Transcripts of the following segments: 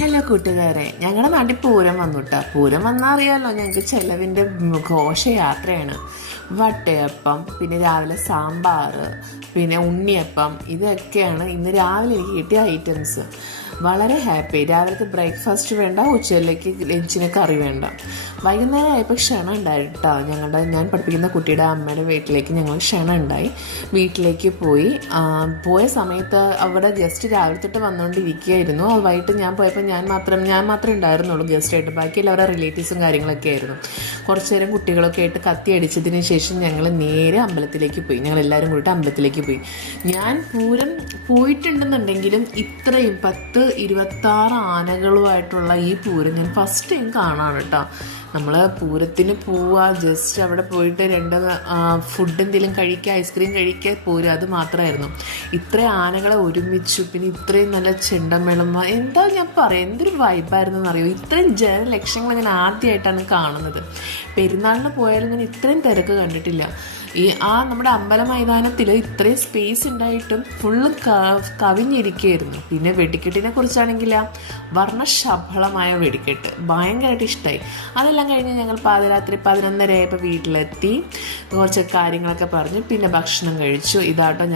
Hello കൂട്ടുകാരെ, ഞങ്ങളുടെ നാട്ടിൽ പൂരം വന്നുട്ടാ. പൂരം വന്നാൽ അറിയാമല്ലോ, ഞങ്ങൾക്ക് ചെലവിൻ്റെ ഘോഷയാത്രയാണ്. വട്ടയപ്പം, പിന്നെ രാവിലെ സാമ്പാർ, പിന്നെ ഉണ്ണിയപ്പം, ഇതൊക്കെയാണ് ഇന്ന് രാവിലെ എനിക്ക് കിട്ടിയ ഐറ്റംസ്. വളരെ ഹാപ്പി. രാവിലത്തെ ബ്രേക്ക്ഫാസ്റ്റ് വേണ്ട, ഉച്ചയിലേക്ക് ലഞ്ചിന് കറി വേണ്ട. വൈകുന്നേരം ആയപ്പോൾ ക്ഷണം ഉണ്ടായി കേട്ടോ. ഞാൻ പഠിപ്പിക്കുന്ന കുട്ടിയുടെ അമ്മയുടെ വീട്ടിലേക്ക് ഞങ്ങൾ ക്ഷണം ഉണ്ടായി. വീട്ടിലേക്ക് പോയ സമയത്ത് അവിടെ ഗസ്റ്റ് രാവിലെ തൊട്ട് വന്നുകൊണ്ടിരിക്കുകയായിരുന്നു. വൈകിട്ട് ഞാൻ പോയപ്പോൾ ഞാൻ മാത്രമേ ഉണ്ടായിരുന്നുള്ളൂ ഗസ്റ്റായിട്ട്. ബാക്കി എല്ലാവരുടെ റിലേറ്റീവ്സും കാര്യങ്ങളൊക്കെ ആയിരുന്നു. കുറച്ചു നേരം കുട്ടികളൊക്കെ ആയിട്ട് കത്തി അടിച്ചതിന് ശേഷം ഞങ്ങൾ നേരെ അമ്പലത്തിലേക്ക് പോയി. ഞങ്ങൾ എല്ലാവരും കൂടിയിട്ട് അമ്പലത്തിലേക്ക് പോയി. ഞാൻ പൂരം പോയിട്ടുണ്ടെന്നുണ്ടെങ്കിലും ഇത്രയും 10-26 ആനകളുമായിട്ടുള്ള ഈ പൂരം ഞാൻ ഫസ്റ്റ് ടൈം കാണാണ് കേട്ടോ. നമ്മൾ പൂരത്തിന് പോവുക, ജസ്റ്റ് അവിടെ പോയിട്ട് 2 ഫുഡ് എന്തെങ്കിലും കഴിക്കുക, ഐസ്ക്രീം കഴിക്കുക, പോരുക, അത് മാത്രമായിരുന്നു. ഇത്രയും ആനകളെ ഒരുമിച്ചു, പിന്നെ ഇത്രയും നല്ല ചെണ്ടമേളം, എന്താ ഞാൻ പറയാം, എന്തൊരു വൈബായിരുന്നു എന്നറിയോ. ഇത്രയും ജനലക്ഷങ്ങൾ ഞാൻ ആദ്യമായിട്ടാണ് കാണുന്നത്. പെരുന്നാളിന് പോയാലും ഞാൻ ഇത്രയും തിരക്ക് കണ്ടിട്ടില്ല. നമ്മുടെ അമ്പല മൈതാനത്തിൽ ഇത്രയും സ്പേസ് ഉണ്ടായിട്ടും ഫുള്ള് കവിഞ്ഞിരിക്കുകയായിരുന്നു. പിന്നെ വെടിക്കെട്ടിനെ കുറിച്ചാണെങ്കിൽ വർണ്ണശബളമായ വെടിക്കെട്ട് ഭയങ്കരമായിട്ട് ഇഷ്ടമായി. അതെല്ലാം കഴിഞ്ഞ് ഞങ്ങൾ പാതിരാത്രി 11:30 ആയപ്പോൾ വീട്ടിലെത്തി. കുറച്ച് കാര്യങ്ങളൊക്കെ പറഞ്ഞു, പിന്നെ ഭക്ഷണം കഴിച്ചു. ഇതാട്ടോ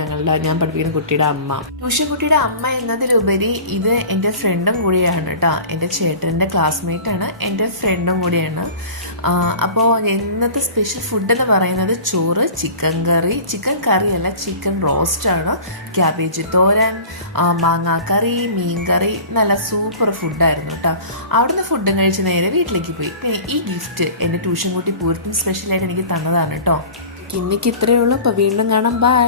ഞാൻ പഠിപ്പിക്കുന്ന കുട്ടിയുടെ അമ്മ. ട്യൂഷൻ കുട്ടിയുടെ അമ്മ എന്നതിലുപരി ഇത് എൻ്റെ ഫ്രണ്ടും കൂടിയാണ് കേട്ടോ. എൻ്റെ ചേട്ടൻ്റെ ക്ലാസ്മേറ്റാണ്, എൻ്റെ ഫ്രണ്ടും കൂടിയാണ്. അപ്പോൾ ഇന്നത്തെ സ്പെഷ്യൽ ഫുഡ് എന്ന് പറയുന്നത് ചോറ്, ചിക്കൻ കറി അല്ല, ചിക്കൻ റോസ്റ്റാണ്, ക്യാബേജ് തോരൻ, മാങ്ങാക്കറി, മീൻ കറി, നല്ല സൂപ്പർ ഫുഡായിരുന്നു കേട്ടോ. അവിടുന്ന് ഫുഡും കഴിച്ച് നേരെ വീട്ടിലേക്ക് പോയി. പിന്നെ ഈ ഗിഫ്റ്റ് എൻ്റെ ട്യൂഷൻ കുട്ടി പൂരത്തിന് സ്പെഷ്യലായിട്ട് എനിക്ക് തന്നതാണ് കേട്ടോ. ഇന്നിക്ക് ഇത്രയേ ഉള്ളൂ. അപ്പോൾ വീണ്ടും കാണാം. ബൈ.